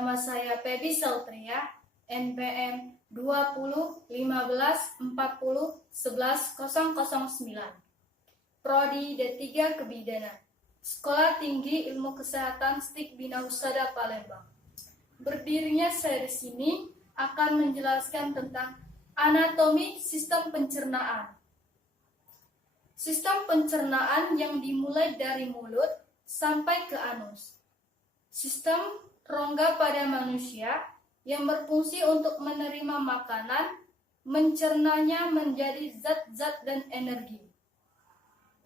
Nama saya Feby Sautria, NPM 201540111009. Prodi D3 Kebidanan. Sekolah Tinggi Ilmu Kesehatan STIK Bina Husada Palembang. Berdirinya saya di sini akan menjelaskan tentang anatomi sistem pencernaan. Sistem pencernaan yang dimulai dari mulut sampai ke anus. Sistem rongga pada manusia yang berfungsi untuk menerima makanan, mencernanya menjadi zat-zat dan energi.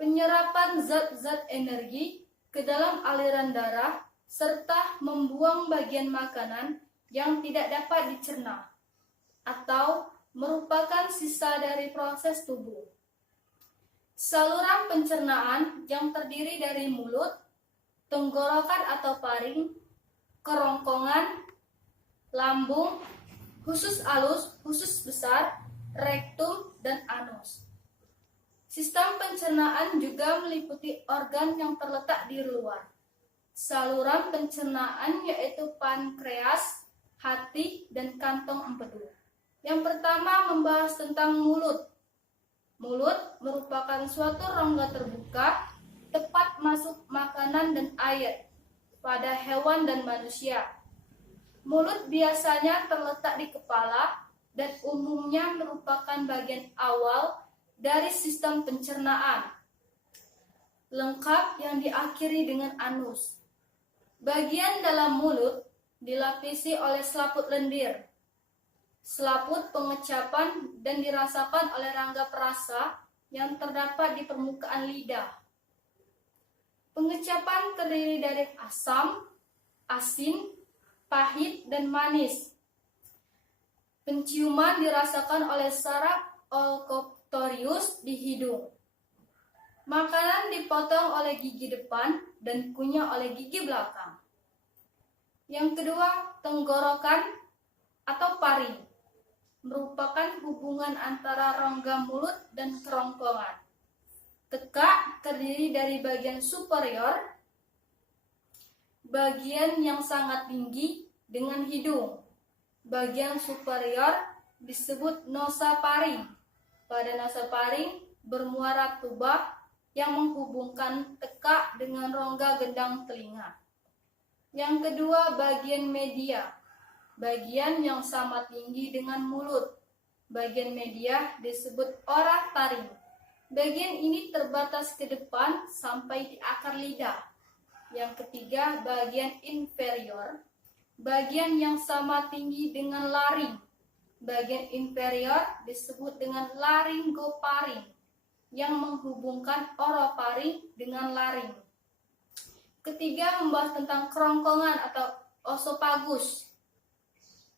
Penyerapan zat-zat energi ke dalam aliran darah serta membuang bagian makanan yang tidak dapat dicerna atau merupakan sisa dari proses tubuh. Saluran pencernaan yang terdiri dari mulut, tenggorokan atau paring, kerongkongan, lambung, usus alus, usus besar, rektum, dan anus. Sistem pencernaan juga meliputi organ yang terletak di luar saluran pencernaan, yaitu pankreas, hati, dan kantong empedu. Yang pertama membahas tentang mulut. Mulut merupakan suatu rongga terbuka tepat masuk makanan dan air pada hewan dan manusia. Mulut biasanya terletak di kepala dan umumnya merupakan bagian awal dari sistem pencernaan, lengkap yang diakhiri dengan anus. Bagian dalam mulut dilapisi oleh selaput lendir, selaput pengecapan, dan dirasakan oleh rangga perasa yang terdapat di permukaan lidah. Pengecapan terdiri dari asam, asin, pahit, dan manis. Penciuman dirasakan oleh saraf olfaktorius di hidung. Makanan dipotong oleh gigi depan dan kunyah oleh gigi belakang. Yang kedua, tenggorokan atau paring merupakan hubungan antara rongga mulut dan kerongkongan. Tekak terdiri dari bagian superior, bagian yang sangat tinggi dengan hidung. Bagian superior disebut nosofaring. Pada nosofaring bermuara tuba yang menghubungkan tekak dengan rongga gendang telinga. Yang kedua, bagian media, bagian yang sama tinggi dengan mulut. Bagian media disebut oratory. Bagian ini terbatas ke depan sampai di akar lidah. Yang ketiga, bagian inferior, bagian yang sama tinggi dengan laring. Bagian inferior disebut dengan laryngofaring, yang menghubungkan orofaring dengan laring. Ketiga, membahas tentang kerongkongan atau osofagus.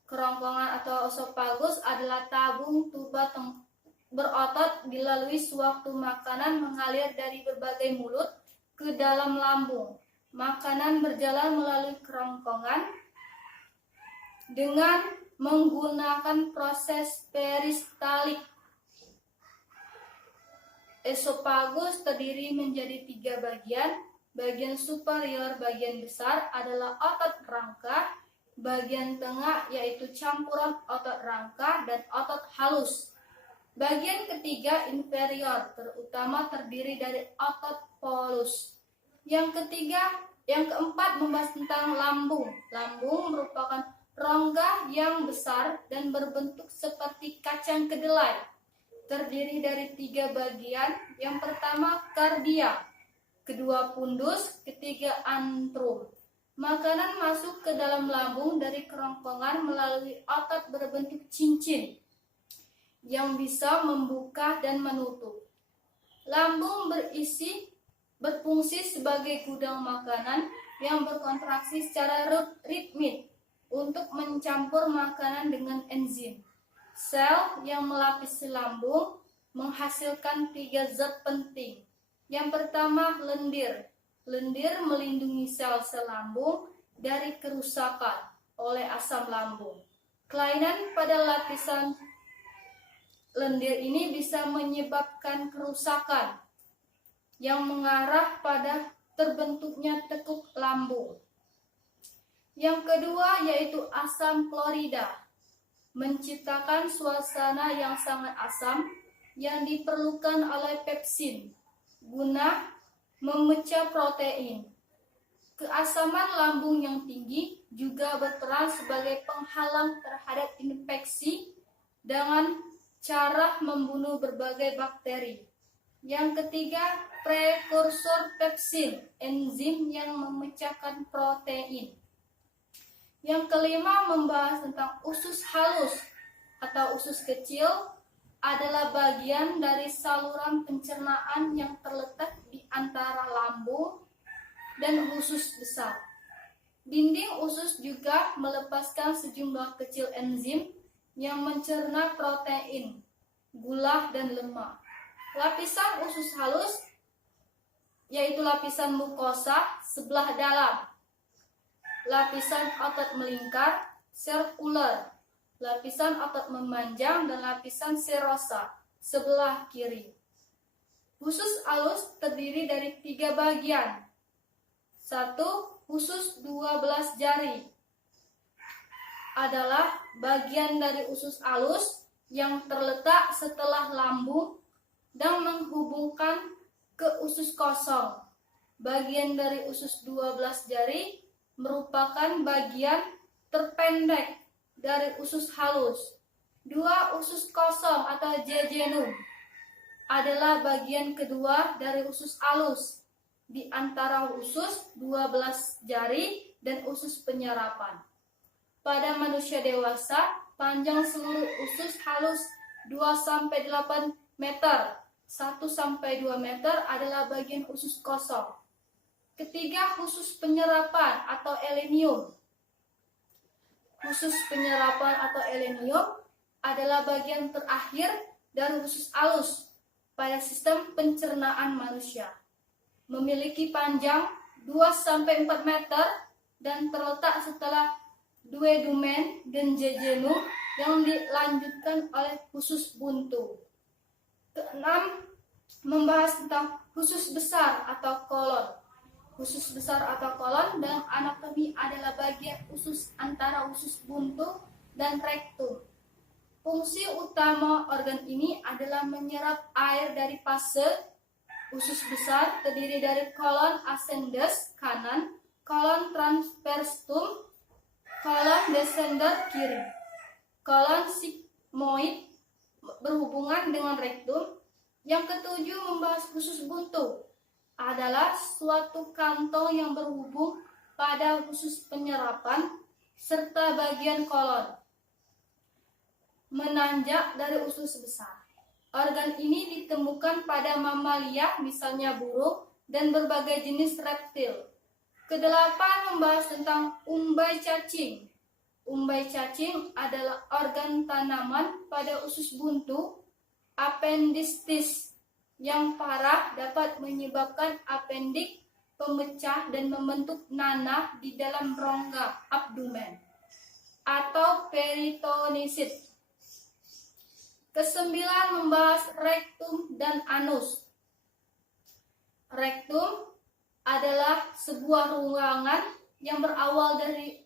Kerongkongan atau osofagus adalah tabung tuba berotot dilalui sewaktu makanan mengalir dari berbagai mulut ke dalam lambung. Makanan berjalan melalui kerongkongan dengan menggunakan proses peristalik. Esofagus terdiri menjadi 3 bagian. Bagian superior, bagian besar adalah otot rangka. Bagian tengah yaitu campuran otot rangka dan otot halus. Bagian ketiga inferior, terutama terdiri dari otot polus. Yang keempat membahas tentang lambung. Lambung merupakan rongga yang besar dan berbentuk seperti kacang kedelai. Terdiri dari 3 bagian. Yang pertama kardia, kedua pundus, ketiga antrum. Makanan masuk ke dalam lambung dari kerongkongan melalui otot berbentuk cincin yang bisa membuka dan menutup. Lambung berfungsi sebagai gudang makanan yang berkontraksi secara ritmik untuk mencampur makanan dengan enzim. Sel yang melapisi lambung menghasilkan 3 zat penting. Yang pertama, lendir. Lendir melindungi sel-sel lambung dari kerusakan oleh asam lambung. Kelainan pada lapisan lendir ini bisa menyebabkan kerusakan yang mengarah pada terbentuknya tekuk lambung. Yang kedua yaitu asam klorida, menciptakan suasana yang sangat asam yang diperlukan oleh pepsin guna memecah protein. Keasaman lambung yang tinggi juga berperan sebagai penghalang terhadap infeksi dengan cara membunuh berbagai bakteri. Yang ketiga, prekursor pepsin, enzim yang memecahkan protein. Yang kelima, membahas tentang usus halus atau usus kecil adalah bagian dari saluran pencernaan yang terletak di antara lambung dan usus besar. Dinding usus juga melepaskan sejumlah kecil enzim yang mencerna protein, gula, dan lemak. Lapisan usus halus yaitu lapisan mukosa sebelah dalam, lapisan otot melingkar, sirkular, lapisan otot memanjang, dan lapisan serosa sebelah kiri. Usus halus terdiri dari 3 bagian. 1. Usus 12 jari adalah bagian dari usus halus yang terletak setelah lambung dan menghubungkan ke usus kosong. Bagian dari usus 12 jari merupakan bagian terpendek dari usus halus. 2. Usus kosong atau jejunum adalah bagian kedua dari usus halus di antara usus 12 jari dan usus penyerapan. Pada manusia dewasa, panjang seluruh usus halus 2-8 meter. 1-2 meter adalah bagian usus kosong. Ketiga, usus penyerapan atau elenium. Usus penyerapan atau elenium adalah bagian terakhir dari usus halus pada sistem pencernaan manusia. Memiliki panjang 2-4 meter dan terletak setelah duodenum dan jejunum yang dilanjutkan oleh usus buntu. Keenam, membahas tentang usus besar atau kolon. Usus besar atau kolon dalam anatomi adalah bagian usus antara usus buntu dan rektum. Fungsi utama organ ini adalah menyerap air dari fase. Usus besar terdiri dari kolon ascendens kanan, kolon transversum, kolon descendens kiri. Kolon sigmoid berhubungan dengan rektum. Yang ketujuh, membahas usus buntu adalah suatu kantong yang berhubung pada usus penyerapan serta bagian kolon menanjak dari usus besar. Organ ini ditemukan pada mamalia, misalnya burung, dan berbagai jenis reptil. Kedelapan, membahas tentang umbai cacing. Umbai cacing adalah organ tanaman pada usus buntu, appendicitis yang parah dapat menyebabkan apendik pemecah dan membentuk nanah di dalam rongga abdomen atau peritonisit. Kesembilan, membahas rektum dan anus. Rektum adalah sebuah ruangan yang berawal dari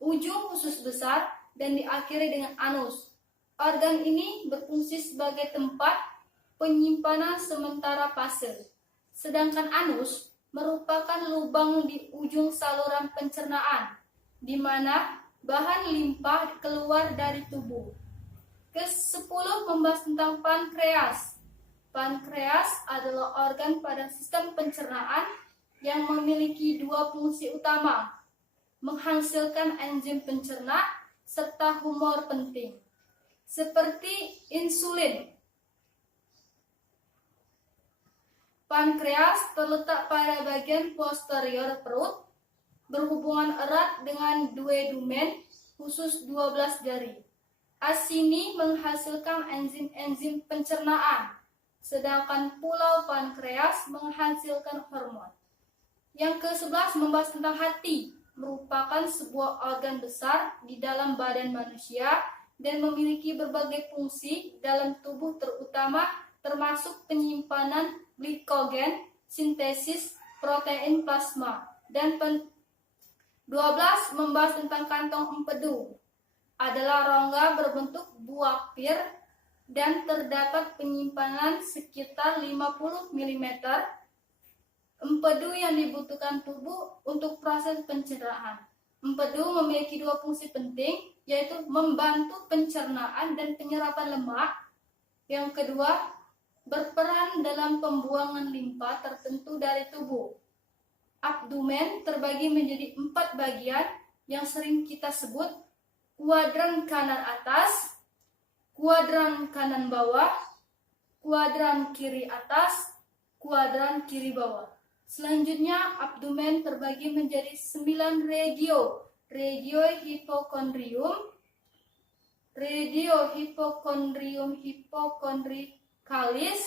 ujung usus besar dan diakhiri dengan anus. Organ ini berfungsi sebagai tempat penyimpanan sementara fase. Sedangkan anus merupakan lubang di ujung saluran pencernaan, di mana bahan limpa keluar dari tubuh. Ke-10, membahas tentang pankreas. Pankreas adalah organ pada sistem pencernaan yang memiliki 2 fungsi utama, menghasilkan enzim pencerna serta humor penting, seperti insulin. Pankreas terletak pada bagian posterior perut, berhubungan erat dengan duodenum, usus 12 jari. As ini menghasilkan enzim-enzim pencernaan, sedangkan pulau pankreas menghasilkan hormon. Yang ke-11, membahas tentang hati. Merupakan sebuah organ besar di dalam badan manusia dan memiliki berbagai fungsi dalam tubuh, termasuk penyimpanan glikogen, sintesis protein plasma, dan 12. Membahas tentang kantong empedu. Adalah rongga berbentuk buah pir dan terdapat penyimpanan sekitar 50 mm empedu yang dibutuhkan tubuh untuk proses pencernaan. Empedu memiliki dua fungsi penting, yaitu membantu pencernaan dan penyerapan lemak. Yang kedua, berperan dalam pembuangan limpa tertentu dari tubuh. Abdomen terbagi menjadi 4 bagian yang sering kita sebut kuadran kanan atas, kuadran kanan bawah, kuadran kiri atas, kuadran kiri bawah. Selanjutnya, abdomen terbagi menjadi 9 regio. Regio hipokondrium, regio hipokondrikalis,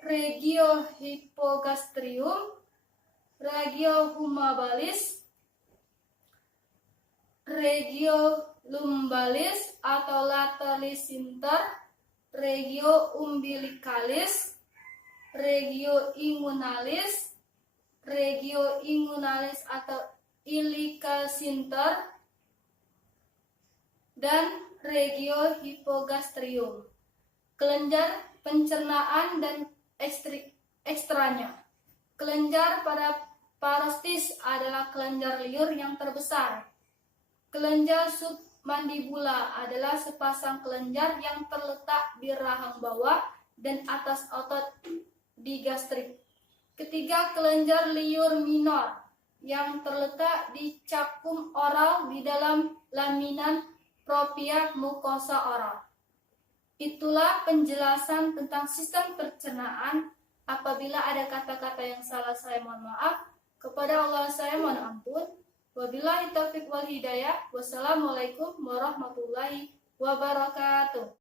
regio hipogastrium, regio humabalis, regio lumbalis atau latalis inter, regio umbilicalis, regio inguinalis atau ilica sinter, dan regio hipogastrium. Kelenjar pencernaan dan ekstranya. Kelenjar pada parostis adalah kelenjar liur yang terbesar. Kelenjar submandibula adalah sepasang kelenjar yang terletak di rahang bawah dan atas otot di gastrik. Ketiga, kelenjar liur minor yang terletak di cakum oral di dalam laminan propia mukosa oral. Itulah penjelasan tentang sistem pencernaan. Apabila ada kata-kata yang salah, saya mohon maaf. Kepada Allah saya mohon ampun. Wabillahi taufiq wal hidayah. Wassalamualaikum warahmatullahi wabarakatuh.